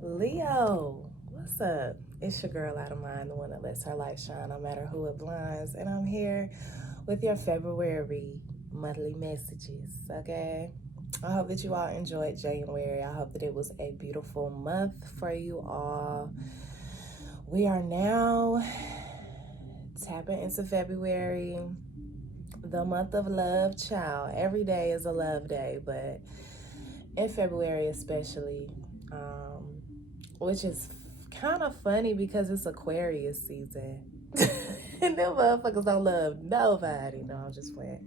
Leo, what's up? It's your girl out of mind, the one that lets her light shine no matter who it blinds. And I'm here with your February monthly messages, okay? I hope that you all enjoyed January. I hope that it was a beautiful month for you all. We are now tapping into February, the month of love, child. Every day is a love day, but in February especially, which is kind of funny because it's Aquarius season. And them motherfuckers don't love nobody. No, I'm just playing.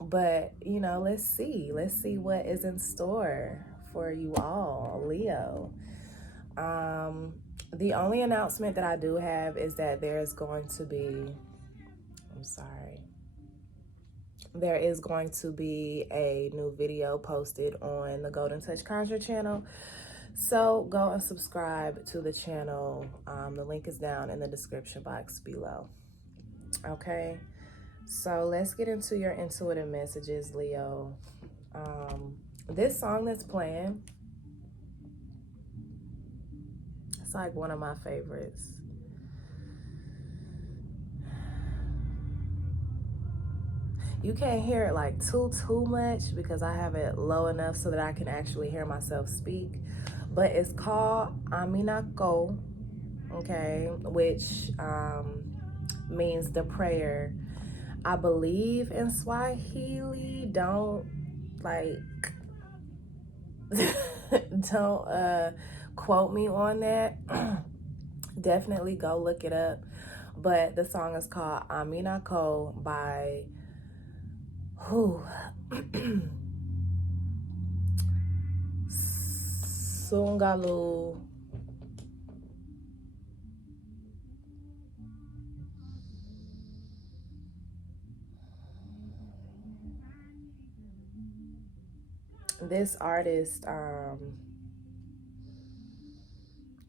But let's see what is in store for you all, Leo. The only announcement that I do have is that there is going to be a new video posted on the GoldenTouchConjure channel. So go and subscribe to the channel. The link is down in the description box below. Okay, so let's get into your intuitive messages, Leo. This song that's playing, it's like one of my favorites. You can't hear it like too much because I have it low enough so that I can actually hear myself speak. But it's called Aminako, okay, which means the prayer. I believe in Swahili. Don't quote me on that. Definitely go look it up. But the song is called Aminako by Sungalu. This artist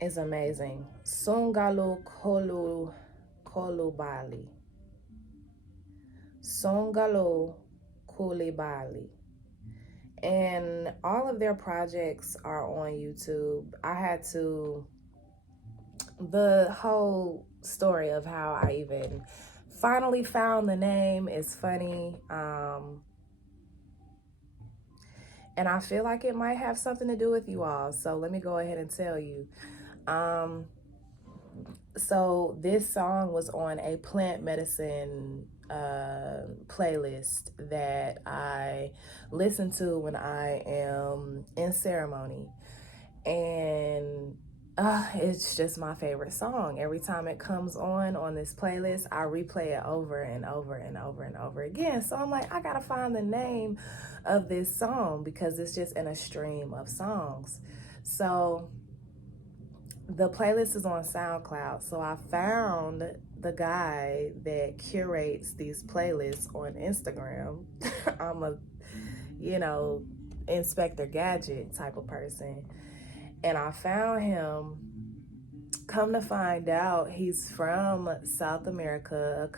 is amazing. Songalu Kolubali. Songalu Kulibali. And all of their projects are on YouTube. The whole story of how I even finally found the name is funny. And I feel like it might have something to do with you all. So let me go ahead and tell you. So this song was on a plant medicine playlist that I listen to when I am in ceremony. And it's just my favorite song. Every time it comes on this playlist, I replay it over and over and over and over again. So I'm like, I gotta find the name of this song because it's just in a stream of songs. So the playlist is on SoundCloud. So I found the guy that curates these playlists on Instagram. I'm a, Inspector Gadget type of person. And I found him. Come to find out, he's from South America.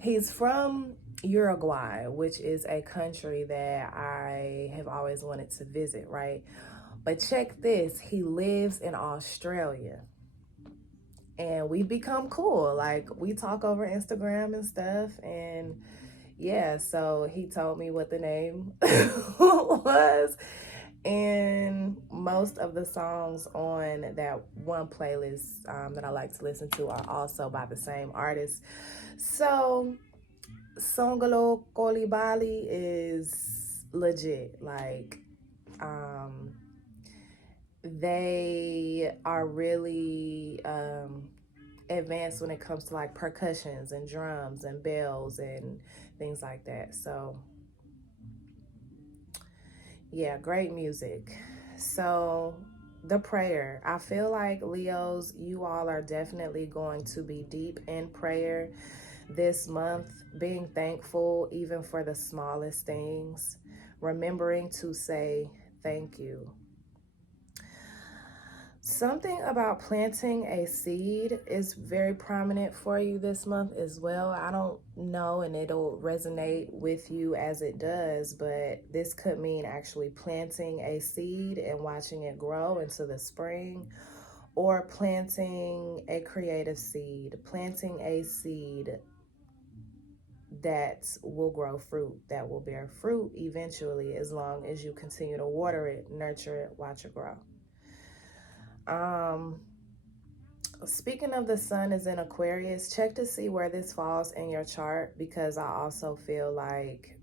He's from Uruguay, which is a country that I have always wanted to visit, right? But check this, he lives in Australia. And we've become cool. Like, we talk over Instagram and stuff. And yeah, so he told me what the name was. And most of the songs on that one playlist that I like to listen to are also by the same artist. So Songalo Kolibali is legit. Like, they are really advanced when it comes to like percussions and drums and bells and things like that. So yeah, great music. So the prayer, I feel like Leos, you all are definitely going to be deep in prayer this month, being thankful even for the smallest things, remembering to say thank you. Something about planting a seed is very prominent for you this month as well. I don't know, and it'll resonate with you as it does, but this could mean actually planting a seed and watching it grow into the spring, or planting a creative seed, planting a seed that will grow fruit, that will bear fruit eventually, as long as you continue to water it, nurture it, watch it grow. Speaking of, the sun is in Aquarius. Check to see where this falls in your chart, because I also feel like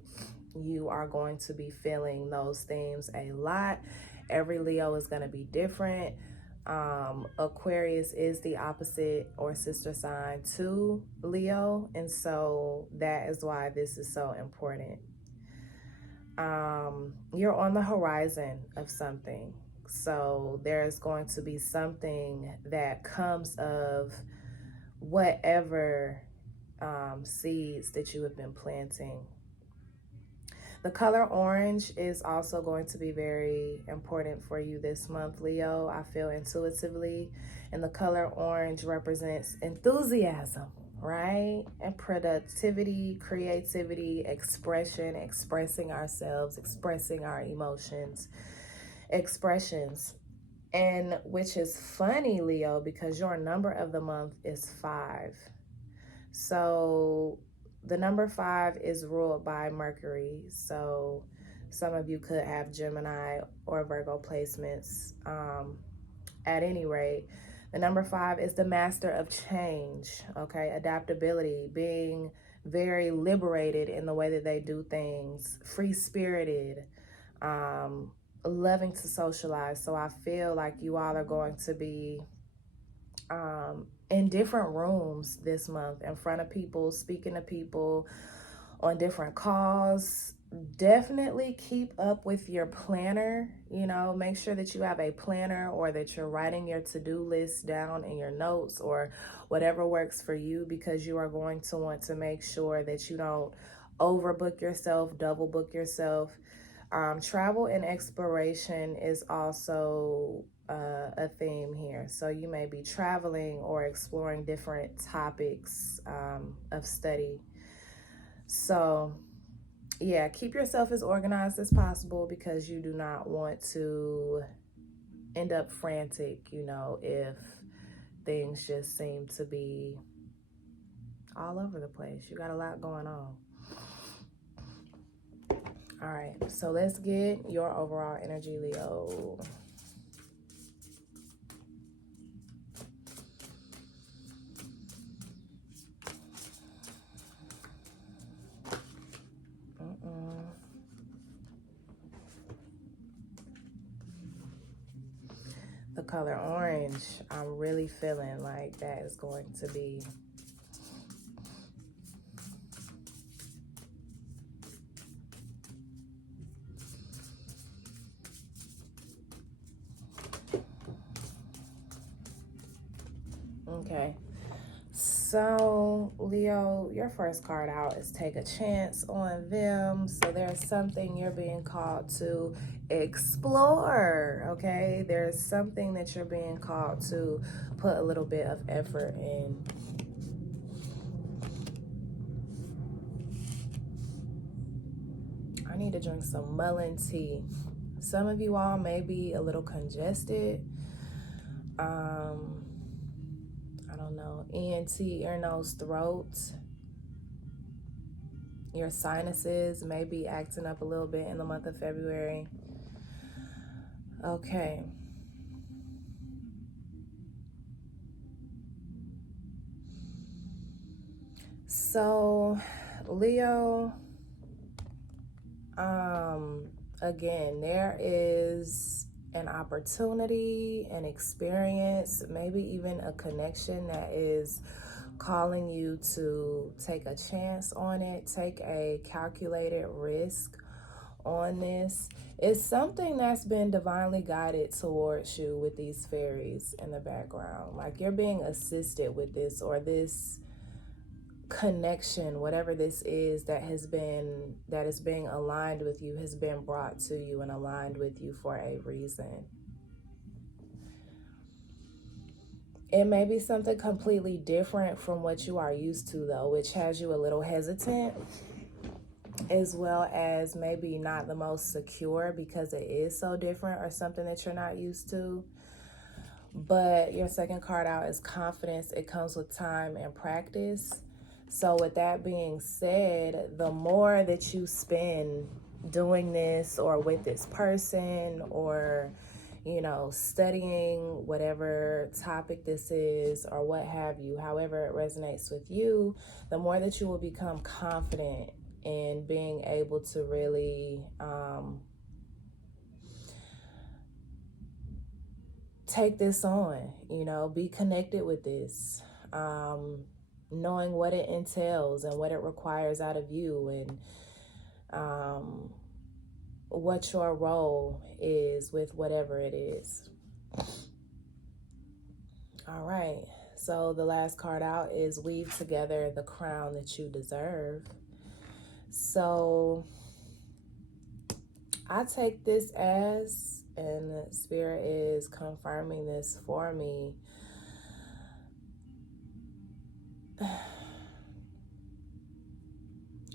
you are going to be feeling those themes a lot. Every Leo is going to be different. Aquarius is the opposite or sister sign to Leo, and so that is why this is so important. You're on the horizon of something. So there's going to be something that comes of whatever seeds that you have been planting. The color orange is also going to be very important for you this month, Leo. I feel intuitively. And the color orange represents enthusiasm, right? And productivity, creativity, expression, expressing ourselves, expressing our emotions, expressions. And which is funny, Leo, because your number of the month is 5. So the number 5 is ruled by Mercury. So some of you could have Gemini or Virgo placements. At any rate, the number 5 is the master of change, okay? Adaptability, being very liberated in the way that they do things, free-spirited, loving to socialize. So I feel like you all are going to be in different rooms this month, in front of people, speaking to people, on different calls. Definitely keep up with your planner. You know, make sure that you have a planner, or that you're writing your to-do list down in your notes, or whatever works for you, because you are going to want to make sure that you don't overbook yourself, double book yourself. Travel and exploration is also a theme here. So you may be traveling or exploring different topics of study. So yeah, keep yourself as organized as possible, because you do not want to end up frantic, you know, if things just seem to be all over the place. You got a lot going on. All right, so let's get your overall energy, Leo. The color orange, I'm really feeling like that is going to be okay. So Leo, your first card out is take a chance on them. So there's something you're being called to explore, okay? There's something that you're being called to put a little bit of effort in. I need to drink some mullein tea. Some of you all may be a little congested. I don't know, ENT, ear, nose, throat. Your sinuses may be acting up a little bit in the month of February. Okay. So, Leo, again, there is an opportunity, an experience, maybe even a connection that is calling you to take a chance on it, take a calculated risk on this. It's something that's been divinely guided towards you with these fairies in the background. Like you're being assisted with this, or this connection, whatever this is that is being aligned with you, has been brought to you and aligned with you for a reason. It may be something completely different from what you are used to, though, which has you a little hesitant, as well as maybe not the most secure because it is so different or something that you're not used to. But your second card out is confidence. It comes with time and practice. So with that being said, the more that you spend doing this or with this person or, you know, studying whatever topic this is or what have you, however it resonates with you, the more that you will become confident in being able to really take this on, you know, be connected with this, knowing what it entails and what it requires out of you, and what your role is with whatever it is. All right, so the last card out is weave together the crown that you deserve. So I take this as, and the Spirit is confirming this for me,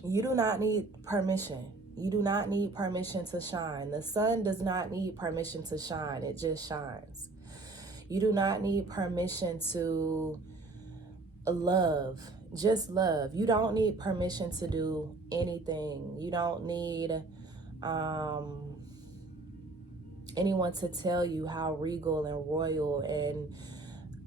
you do not need permission. You do not need permission to shine. The sun does not need permission to shine. It just shines. You do not need permission to love. Just love. You don't need permission to do anything. You don't need anyone to tell you how regal and royal and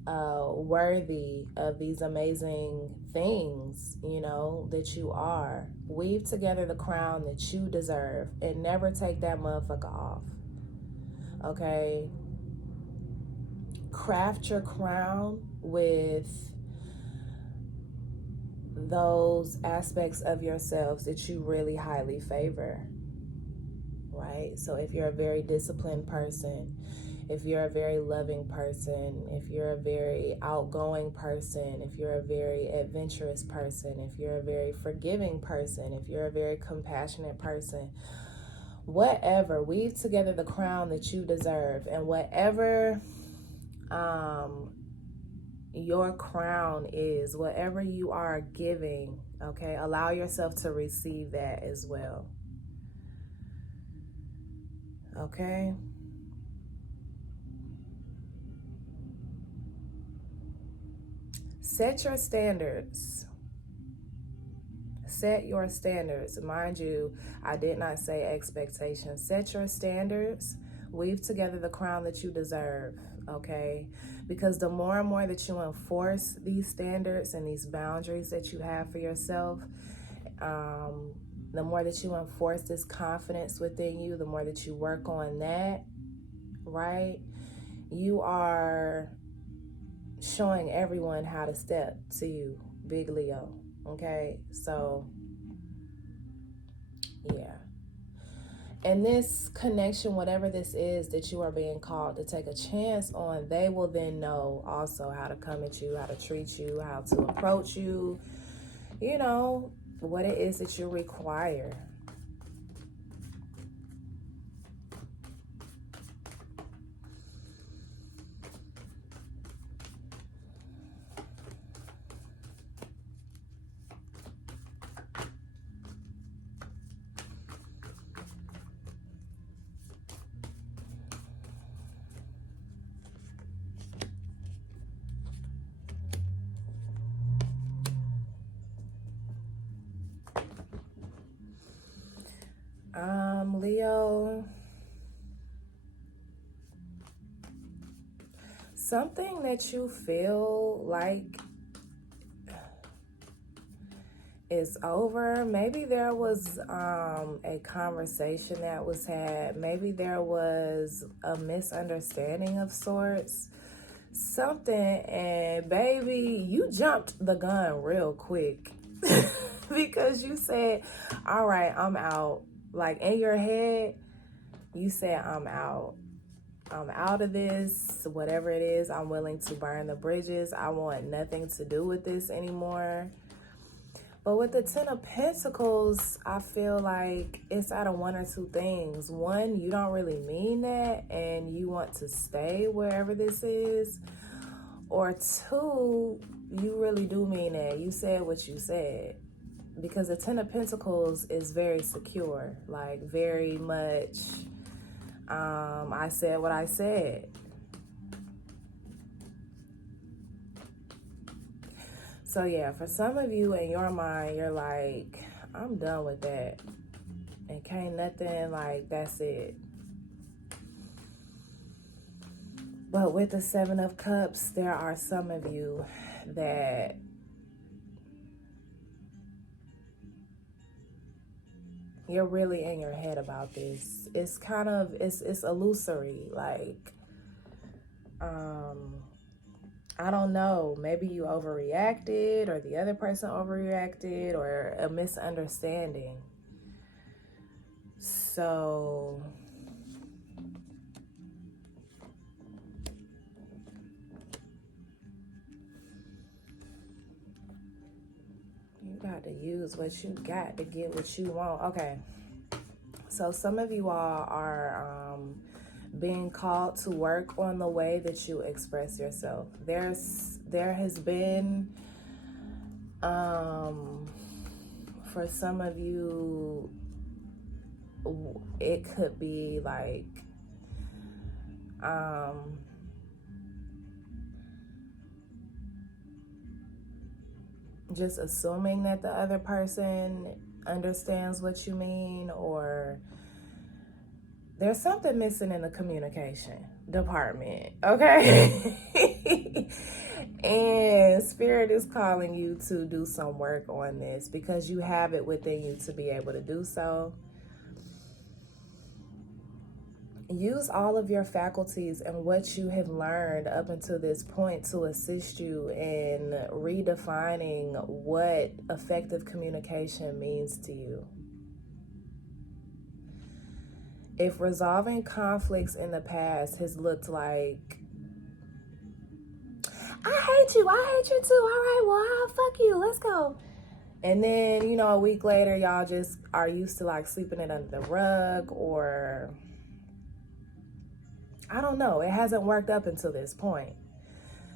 worthy of these amazing things, you know, that you are. Weave together the crown that you deserve and never take that motherfucker off. Okay? Craft your crown with those aspects of yourselves that you really highly favor. Right? So if you're a very disciplined person, if you're a very loving person, if you're a very outgoing person, if you're a very adventurous person, if you're a very forgiving person, if you're a very compassionate person, whatever, weave together the crown that you deserve. And whatever your crown is, whatever you are giving, okay, allow yourself to receive that as well. Okay? Set your standards. Set your standards. Mind you, I did not say expectations. Set your standards. Weave together the crown that you deserve, okay? Because the more and more that you enforce these standards and these boundaries that you have for yourself, the more that you enforce this confidence within you, the more that you work on that, right? You are showing everyone how to step to you, big Leo, okay? So, yeah. And this connection, whatever this is that you are being called to take a chance on, they will then know also how to come at you, how to treat you, how to approach you, you know, what it is that you require. Leo, something that you feel like is over. Maybe there was a conversation that was had. Maybe there was a misunderstanding of sorts. Something, and baby, you jumped the gun real quick because you said, all right, I'm out. Like in your head, you said, I'm out. I'm out of this, whatever it is. I'm willing to burn the bridges. I want nothing to do with this anymore. But with the Ten of Pentacles, I feel like it's out of one or two things. One, you don't really mean that and you want to stay wherever this is. Or two, you really do mean that. You said what you said. Because the Ten of Pentacles is very secure, like very much, I said what I said. So yeah, for some of you in your mind, you're like, I'm done with that. And can't nothing, like, that's it. But with the Seven of Cups, there are some of you that you're really in your head about this. It's kind of, it's illusory. Like, I don't know. Maybe you overreacted, or the other person overreacted, or a misunderstanding. So you got to use what you got to get what you want. Okay. So some of you all are being called to work on the way that you express yourself. There has been, for some of you, it could be like, just assuming that the other person understands what you mean, or there's something missing in the communication department, okay? And Spirit is calling you to do some work on this because you have it within you to be able to do so. Use all of your faculties and what you have learned up until this point to assist you in redefining what effective communication means to you. If resolving conflicts in the past has looked like, I hate you too, all right, well, fuck you, let's go. And then, you know, a week later, y'all just are used to like sleeping it under the rug, or I don't know, it hasn't worked up until this point.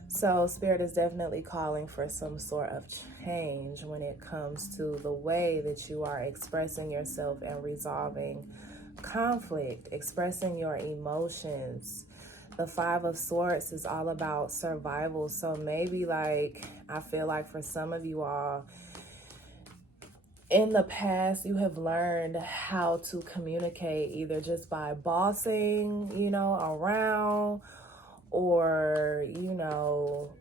So Spirit is definitely calling for some sort of change when it comes to the way that you are expressing yourself and resolving conflict, expressing your emotions. The Five of Swords is all about survival. So maybe, like, I feel like for some of you all, in the past, you have learned how to communicate either just by bossing, you know, around, or, you know,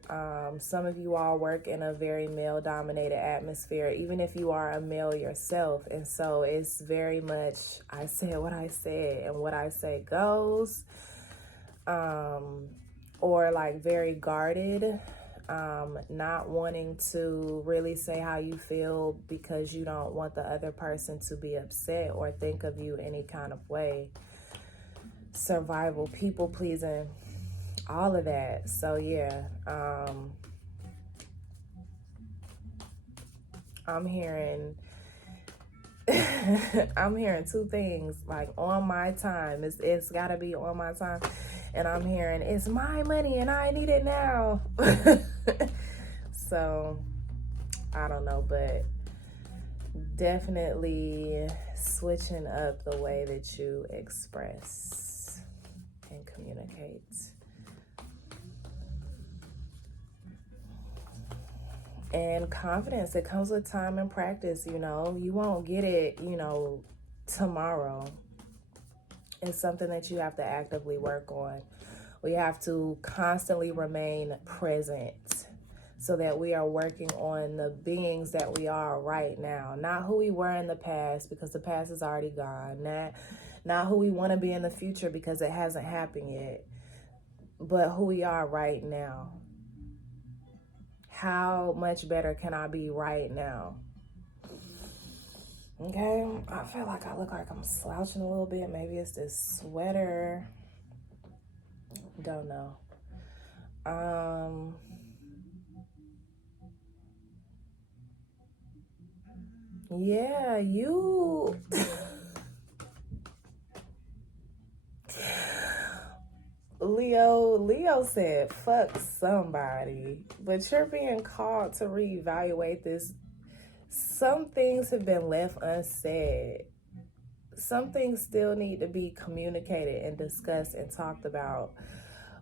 some of you all work in a very male-dominated atmosphere, even if you are a male yourself. And so it's very much, I said what I said, and what I say goes, or like very guarded, not wanting to really say how you feel because you don't want the other person to be upset or think of you any kind of way. Survival, people pleasing, all of that. So yeah, I'm hearing I'm hearing two things, like on my time. It's gotta be on my time. And I'm hearing it's my money and I need it now. So I don't know, but definitely switching up the way that you express and communicate. And confidence, it comes with time and practice, you know. You won't get it, you know, tomorrow. It's something that you have to actively work on. We have to constantly remain present so that we are working on the beings that we are right now. Not who we were in the past, because the past is already gone. Not who we want to be in the future, because it hasn't happened yet. But who we are right now. How much better can I be right now? Okay, I feel like I look like I'm slouching a little bit. Maybe it's this sweater. Don't know. Yeah, you Leo said, fuck somebody. But you're being called to reevaluate this. Some things have been left unsaid. Some things still need to be communicated and discussed and talked about.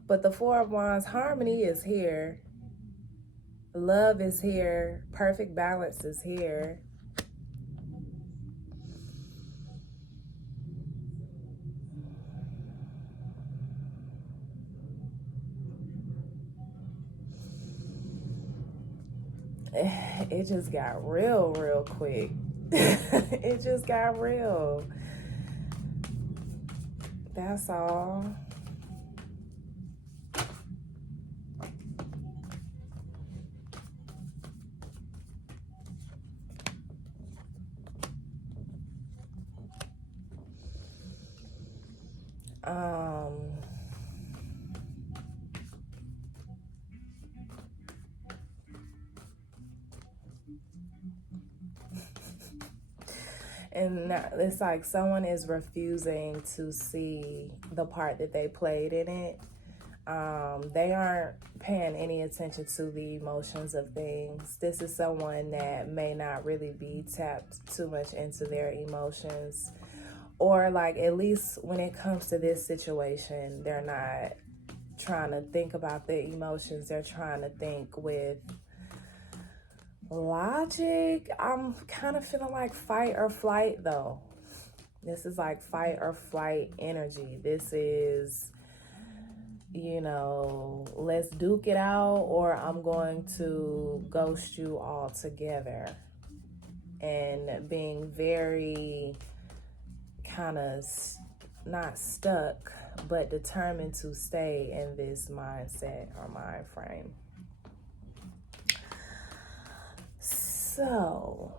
But the Four of Wands, harmony is here. Love is here. Perfect balance is here. It just got real quick. It just got real. That's all. And it's like someone is refusing to see the part that they played in it. They aren't paying any attention to the emotions of things. This is someone that may not really be tapped too much into their emotions. Or like, at least when it comes to this situation, they're not trying to think about their emotions. They're trying to think with logic. I'm kind of feeling like fight or flight though. This is like fight or flight energy. This is, you know, let's duke it out, or I'm going to ghost you altogether. And being very kind of not stuck, but determined to stay in this mindset or mind frame. So,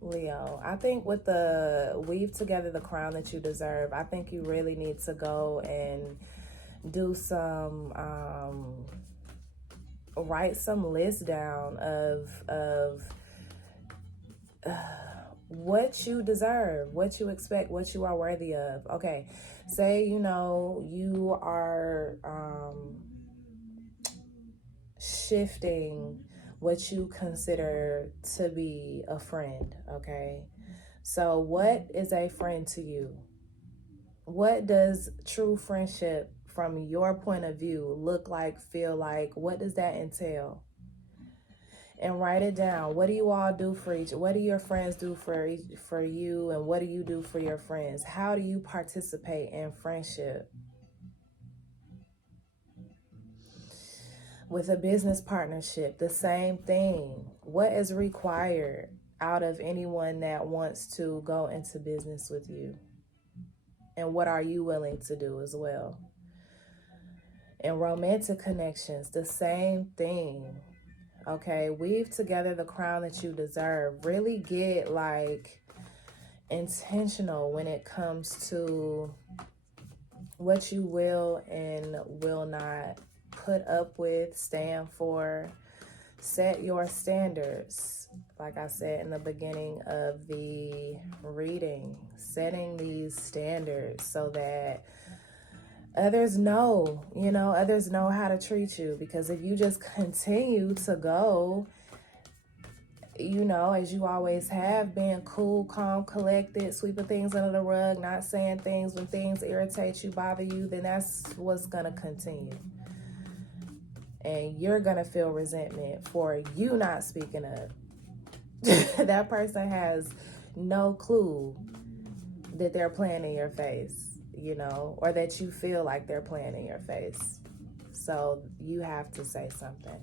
Leo, I think with the weave together the crown that you deserve, I think you really need to go and do some, write some list down of what you deserve, what you expect, what you are worthy of. Okay, say, you know, you are shifting what you consider to be a friend, okay? So what is a friend to you? What does true friendship from your point of view look like, feel like? What does that entail? And write it down. What do you all do for each? What do your friends do for you, and what do you do for your friends? How do you participate in friendship? With a business partnership, the same thing. What is required out of anyone that wants to go into business with you? And what are you willing to do as well? In romantic connections, the same thing. Okay, weave together the crown that you deserve. Really get like intentional when it comes to what you will and will not put up with, stand for. Set your standards. Like I said in the beginning of the reading, setting these standards so that others know, you know, others know how to treat you. Because if you just continue to go, you know, as you always have, being cool, calm, collected, sweeping things under the rug, not saying things when things irritate you, bother you, then that's what's going to continue. And you're going to feel resentment for you not speaking up. That person has no clue that they're playing in your face, you know, or that you feel like they're playing in your face. So you have to say something.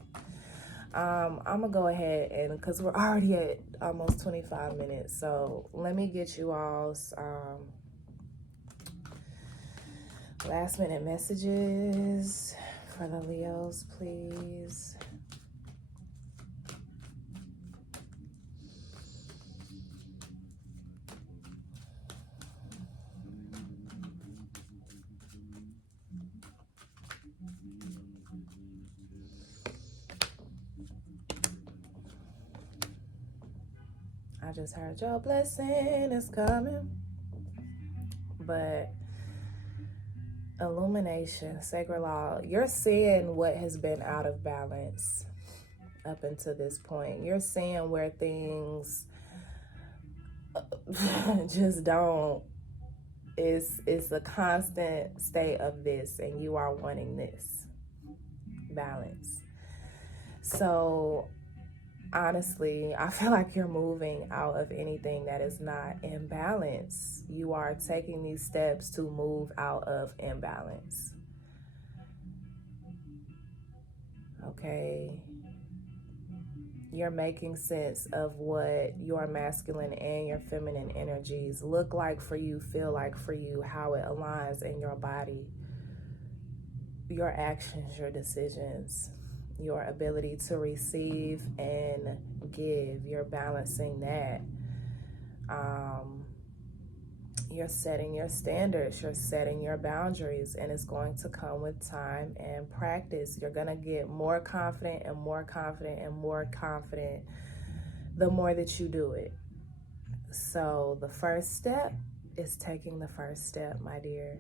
I'm going to go ahead and, because we're already at almost 25 minutes, so let me get you all's last minute messages for the Leos, please. I just heard your blessing is coming. But Illumination, sacred law. You're seeing what has been out of balance up until this point. You're seeing where things just don't. It's a constant state of this, and you are wanting this balance. So honestly, I feel like you're moving out of anything that is not in balance. You are taking these steps to move out of imbalance. Okay. You're making sense of what your masculine and your feminine energies look like for you, feel like for you, how it aligns in your body, your actions, your decisions, your ability to receive and give. You're balancing that. You're setting your standards, you're setting your boundaries, and it's going to come with time and practice. You're going to get more confident and more confident and more confident the more that you do it. So the first step is taking the first step, my dear.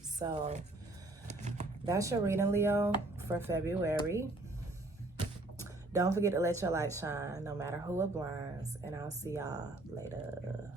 So that's your reading, Leo, for February. Don't forget to let your light shine no matter who it blinds, and I'll see y'all later.